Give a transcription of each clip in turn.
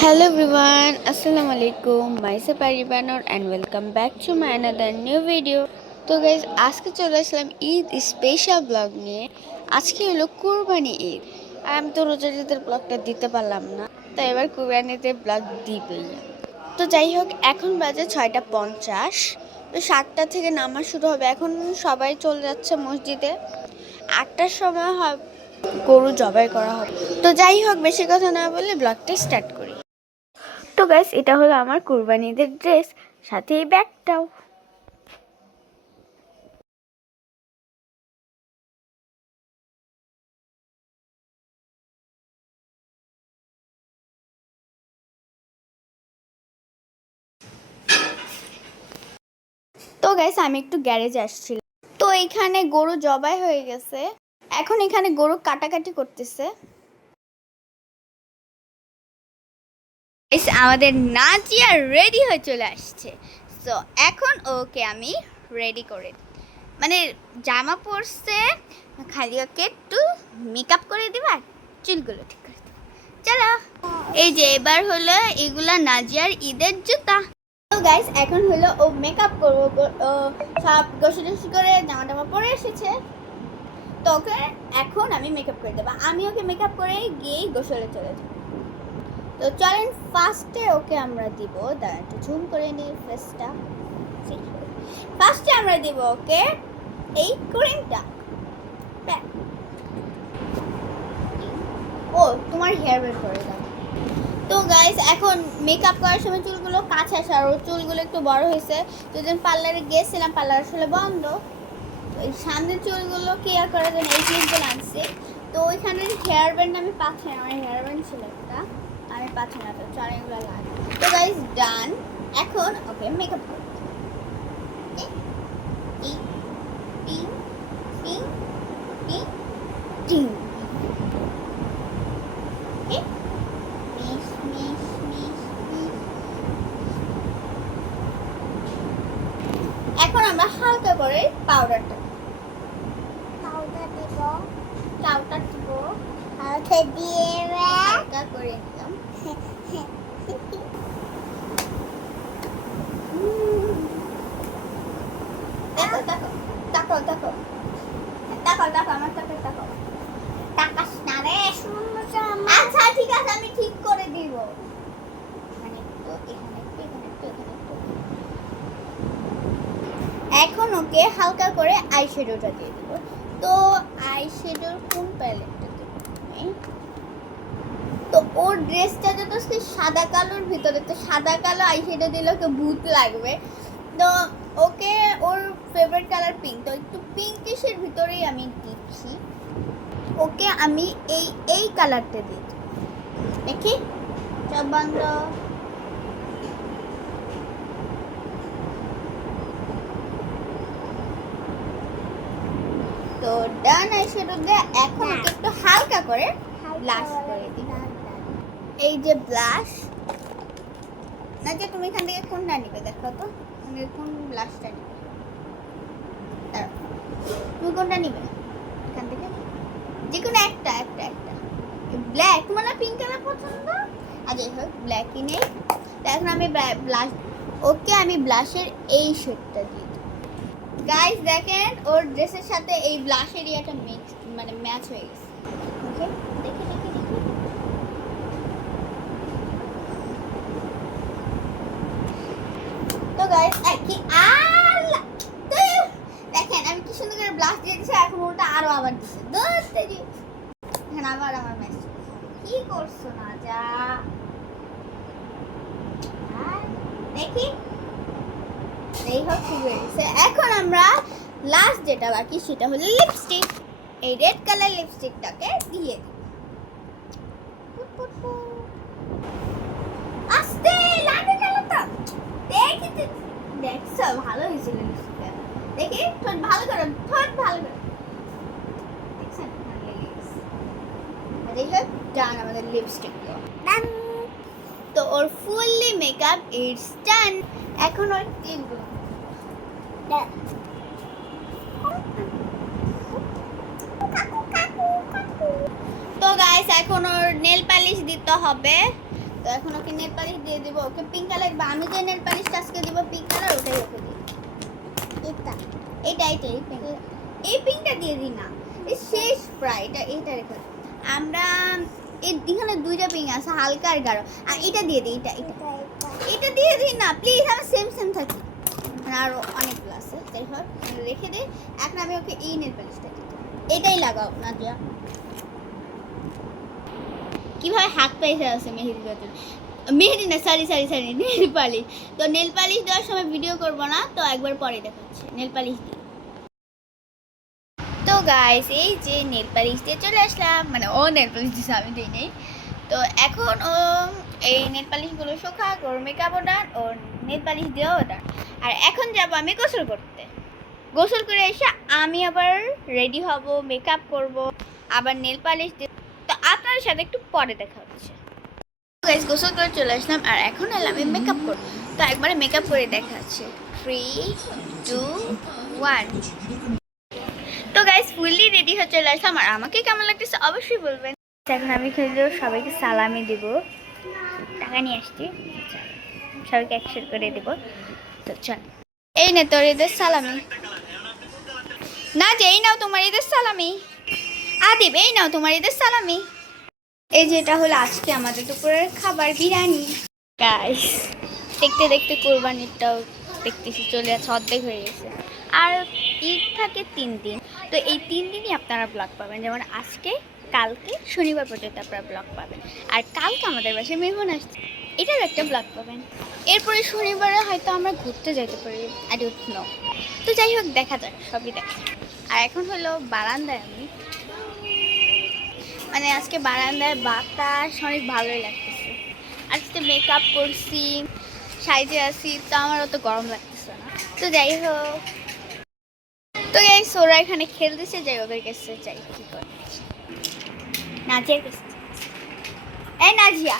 Hello everyone, Assalamu alaikum. Myself Aribanor and welcome back to my another new video. তো guys আজকে চলে আসলাম Eid special blog নিয়ে। আজকে হলো কুরবানি ঈদ। আর আমি তো রোজার ঈদের ব্লগটা দিতে পারলাম না, তো এবার কুরবানিতে ব্লগ দিবেই। তো যাই হোক, এখন বাজে 6:50। তো 7টা থেকে নামাজ শুরু হবে। এখন সবাই চলে যাচ্ছে মসজিদে। 8টার সময় গরু জবাই করা হবে। তো যাই হোক, বেশি কথা না বলে ব্লগটা স্টার্ট করি। তো গাইস, এটা হলো আমার কুরবানিদের ড্রেস, সাথে এই ব্যাগটাও। তো গাইস, আমি একটু গ্যারেজে আসছিলাম। তো এখানে গরু জবাই হয়ে গেছে, এখন এখানে গরু কাটাকাটি করতেছে। আমাদের নাজিয়া রেডি হয়ে চলে আসছে। তো এখন ওকে আমি রেডি করে, মানে জামা পরছে, খালি ওকে একটু মেকআপ করে দিবা, চুলগুলো ঠিক করে দেবো। চলো, এই যে এবার হলো এগুলা নাজিয়ার ঈদের জুতা। তো গাইস, এখন হলো ও মেকআপ করবো। সব গোসল করে জামা টামা পরে এসেছে, তো ওকে এখন আমি মেকআপ করে দেবো। আমি ওকে মেকআপ করে গিয়ে গোসলে চলে যাবো। তো চলেন ফার্স্টে ওকে আমরা দিব, দাঁড়া একটু ঝুম করে নিই ফেসটা। ফার্স্টে আমরা দিব ওকে এই ক্রিমটা। ও তোমার হেয়ার বের করে দাও। তো গাইস, এখন মেকআপ করার সময় চুলগুলো কাছে আসে, আর ওর চুলগুলো একটু বড় হয়েছে। তো যেদিন পার্লারে গিয়েছিলাম, পার্লার আসলে বন্ধ। ওই সামনের চুলগুলো কেয়ার করার জন্য এই ক্লিপগুলো আনছি। তো ওইখানে হেয়ার ব্যান্ড আমি পাচ্ছি না, আমার হেয়ার ব্যান্ড ছিল একটা, আমি পাচ্ছি না। তো চার এগুলো লাগে। তো গাইস ডান, এখন ওকে মেকআপ করব। এখন আমরা হালকা করে পাউডারটা দিব, হালকা দিয়ে হালকা করে নিলাম। দেখো দেখো দেখো দেখো দেখো দেখো আমার সাথে দেখো। তাকাস না রে, আচ্ছা ঠিক আছে, আমি ঠিক করে দিব। এখন ওকে হালকা করে আইশ্যাডোটা দিয়ে দিব। তো আইশ্যাডোর কোন প্যালেটটা দেব? তো ওর ড্রেসটা যত সাদা কালোর ভিতরে, তো সাদা কালো আইশ্যাডো দিলে ওকে ভূত লাগবে। তো ওকে ওর ফেভারিট কালার পিঙ্ক, তো একটু পিঙ্কিশের ভিতরেই আমি দিচ্ছি। ওকে আমি এই কালারটা দিই, দেখি চোখ বন্ধ। তো ডান আইশ্যাডো দিয়ে এখন ওকে একটু হালকা করে ব্লাশ করে দিই। এই যে ব্লাশ, না যে তুমি এখান থেকে কোনটা নিবে দেখো তো, তুমি কোন ব্লাশটা নিবে, তুমি কোনটা নিবে এখান থেকে, যে কোনো একটা একটা একটা। ব্ল্যাক মানে পিঙ্ক কালার পছন্দ, আর যাই হোক ব্ল্যাকই নেই। তো এখন আমি ব্লাশ, ওকে আমি ব্লাশের এই শেডটা দিই। গাইস দেখেন, ওর ড্রেসের সাথে এই ব্লাশের একটা মিক্স, মানে ম্যাচ হয়ে গেছে। ওকে দেখি দেখি দেখি। তো গাইস কি দেখেন আমি কি সুন্দর করে ব্লাশ দিয়ে দিয়েছি, এখন ওটা আরো আবার দিচ্ছে দৌড়তে দি। এখন আবার আমার ম্যাচ কি করছো না যা, দেখি এই হোক ঠিক হয়ে গেছে। এখন আমরা লাস্ট যেটা বাকি সেটা হলো লিপস্টিক। এই রেড কালার লিপস্টিকটাকে দিয়ে আস্তে লাগে গেল তো, দেখি দেখছো ভালো হয়েছিল লিপস্টিকটা। দেখি ঠোঁট ভালো করো, ঠোঁট ভালো করো, দেখছেন ভালো লেগেছে। এই হোক ডান আমাদের লিপস্টিক ডান। তো ওর ফুললি মেকআপ ইটস ডান। এখন ওর টিপগুলো তো গাইস, এখন ওর নেল পালিশ দিতে হবে। তো এখন ওকে নেল পালিশ দিয়ে দিব। ওকে পিঙ্ক কালার বা আমি যে নেল পালিশটা আজকে দিব পিঙ্ক কালার, ওটাই ওকে দিই। এটা এই পিঙ্কটা দিয়ে দিই না, এই শেষ প্রায় এইটা রেখে আমরা এখানে দুইটা পিঙ্ক আছে, হালকা আর গাঢ়, আর এটা দিয়ে দিই। এটা দিয়ে দিই না প্লিজ, আমরা সেম থাকি। আরও অনেকগুলো আছে, যাই হোক রেখে দে। এখন আমি ওকে এই নেল পালিশটা দিই, এটাই লাগাও নাদিয়া। কিভাবে হাত পাইছে আছে মেহেদি বাজার, মেহেদি না সরি নেল পালিশ। তো নেল পালিশ দেওয়ার সময় ভিডিও করব না, তো একবার পরে দেখাচ্ছি নেল পালিশ দিই। তো গাইস এই যে নেল পালিশ দিয়ে চলে আসলাম, মানে ও নেল পালিশ দিয়েছে আমি দিই নেই। তো এখন ও এই নেল পালিশগুলো শোকাক, ওর মেকআপ ওঠান, ওর নেল পালিশ দিয়েও ওঠান। আর এখন যাব আমি গোসল করতে। গোসল করে এসে আমি আবার রেডি হব, মেকআপ করব, আবার নেল পালিশ দিব। তো আপনার সাথে একটু পরে দেখা হচ্ছে। গাইস গোসল করে চলে আসলাম, আর এখন এলাম আমি মেকআপ করব। তো একবারে মেকআপ করে দেখা হচ্ছে। 3 2 1। তো গাইস ফুললি রেডি হয়ে চলে আসলাম, আর আমাকে কেমন লাগতেছে অবশ্যই বলবেন। এখন আমি খেলে সবাইকে সালামি দিব, টাকা নিয়ে আসছি, সবাইকে 100 করে দিব। তো চল, এই নে তোর ঈদের সালামি। না যে এই নাও তোমার ঈদের সালামি। আদিব এই নাও তোমার ঈদের সালামি। এই যে এটা হলো আজকে আমাদের দুপুরের খাবার, বিরিয়ানি। গাইস দেখতে দেখতে কোরবানিটাও দেখতেছি চলে যাচ্ছে, অর্ধেক হয়ে গেছে। আর ঈদ থাকে 3 দিন, তো এই 3 দিনই আপনারা ব্লগ পাবেন। যেমন আজকে, কালকে, শনিবার পর্যন্ত আপনারা ব্লগ পাবেন। আর কালকে আমাদের বাসায় মেহমান আসছে, এটার একটা ব্লগ পাবেন। এরপরে শনিবারে হয়তো আমরা ঘুরতে যেতে পারি, আই ডোন্ট নো। তো যাই হোক দেখা যাক, সবই দেখা। আর এখন হলো বারান্দায় আমি, মানে আজকে বারান্দায় বাতাস অনেক ভালোই লাগতেছে। আজকে মেকআপ করছি, সাইজে আছি, তো আমার অত গরম লাগতেছে না। তো যাই হোক, তো এই সোরা এখানে খেলতেছে, যাই ওদের কাছে যাই কি করে। নাজিয়ার কাছে, এই নাজিয়া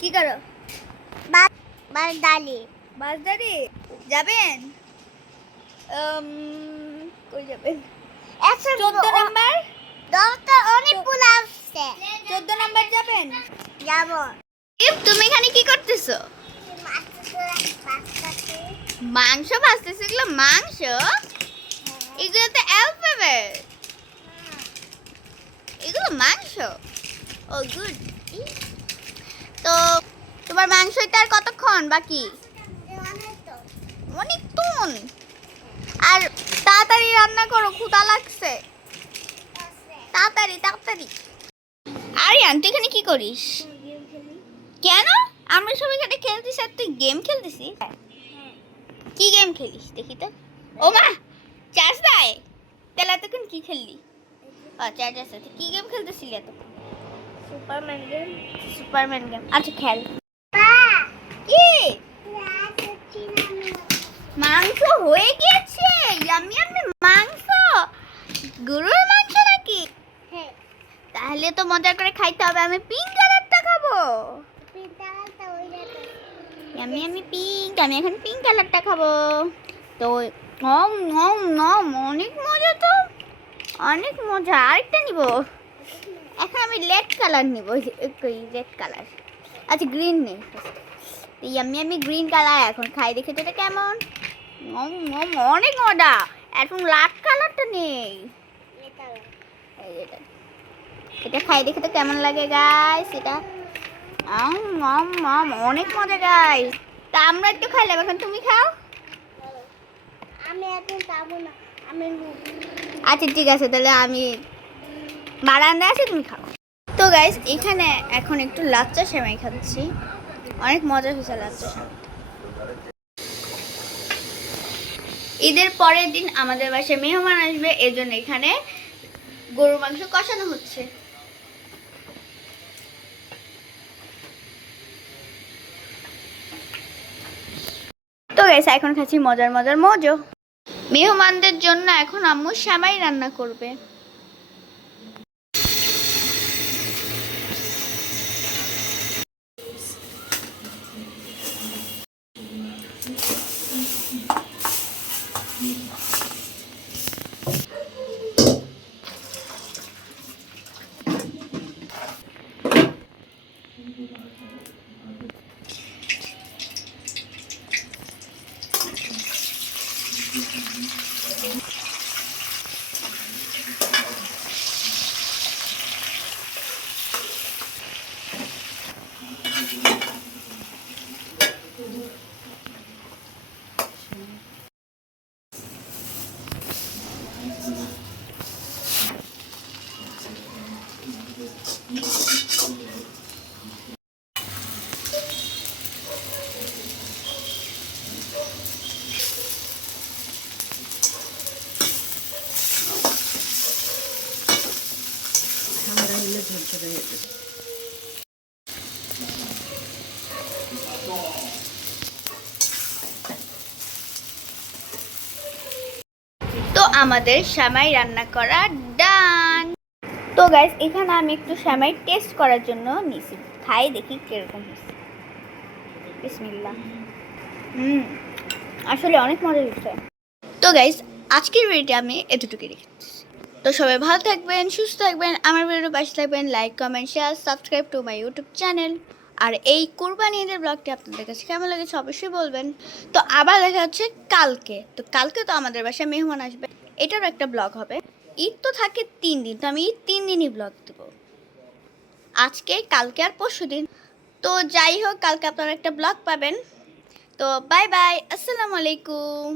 কি করো? বাসদারি যাবেন? কই যাবেন? 14 নাম্বার। অনেকগুলো আসছে, 14 নাম্বার যাবেন? যাব। তুমি এখানে কি করতেছো? মাংস ভাজতেছে। এগুলো মাংস? এগুলো তো অ্যালফাবেট। এগুলো মাংস? ও গুড। তো তোমার মাংসটা আর কতক্ষণ বাকি? অনেকক্ষণ। আর তাড়াতাড়ি রান্না করো, ক্ষুধা লাগছে। তাড়াতাড়ি। আরিয়ান তুই এখানে কি করিস? কেন? আমরা সবাই এখানে খেলতেছি আর তুই গেম খেলতেছিস? কি গেম খেলিস দেখি তো। ও মা, চার্জ দেয়? তাহলে এতক্ষণ কি খেললি? চার্জ আছে। কি গেম খেলতেছিলি এতক্ষণ? Superman game. আচ্ছা খেল। কি মাংস হয়ে গেছে? ইয়াম্মি মাংস, গরুর মাংস নাকি? তাহলে তো মজা করে খাইতে হবে। আমি পিঙ্ক কালারটা খাবো। আমি এখন পিঙ্ক কালারটা খাবো। তো অনেক মজা, তো অনেক মজা। আরেকটা নিব। এখন আমি রেড কালার নিব। রেড কালার, আচ্ছা গ্রিন নেই। আমি গ্রিন কালার এখন খাই, দেখে তো এটা কেমন। অনেক মজা। এখন লাল কালারটা নেই, এটা খাই দেখে তো কেমন লাগে গাইস। এটা অনেক মজা গাইস। তা আমরা একটু খাইলাম, এখন তুমি খাও। আমি এখন খাবো না, আচ্ছা ঠিক আছে, তাহলে আমি বারান্দায় আছি, তুমি খাও। তো গাইস এখানে এখন একটু লাচ্চা সেমাই খাচ্ছি, অনেক মজা হয়েছে লাচ্চা সেমাই। ঈদের পরের দিন আমাদের বাসায় মেহমান আসবে, এজন্য এখানে গরুর মাংস কষানো হচ্ছে। তো গাইস এখন খাচ্ছি মজার মজো। মেহমানদের জন্য এখন আম্মু সেমাই রান্না করবে। তো আমাদের সেমাই রান্না করা ডান। তো গাইস এখানে আমি একটু সেমাই টেস্ট করার জন্য নিছি, খাই দেখি কিরকম হয়েছে। বিসমিল্লাহ। আসলে অনেক মজা হয়েছে। তো গাইস আজকের ভিডিওটি আমি এতটুকুই রেখেছি। তো সবাই ভালো থাকবেন, সুস্থ থাকবেন, আমার ভিডিওর পাশে থাকবেন, like comment share subscribe to my YouTube channel. আর এই কুরবানি ঈদের ব্লগটি আপনাদের কাছে কেমন লেগেছে অবশ্যই বলবেন। তো আবার দেখা হচ্ছে কালকে। তো কালকে তো আমাদের বাসায় মেহমান আসবে, এটারও একটা ব্লগ হবে। ঈদ তো থাকে 3 দিন, তো আমি ঈদ 3 দিনই ব্লগ দেবো, আজকে কালকে আর পরশু দিন। তো যাই হোক, কালকে আপনারা একটা ব্লগ পাবেন। তো বাই বাই, আসসালামু আলাইকুম।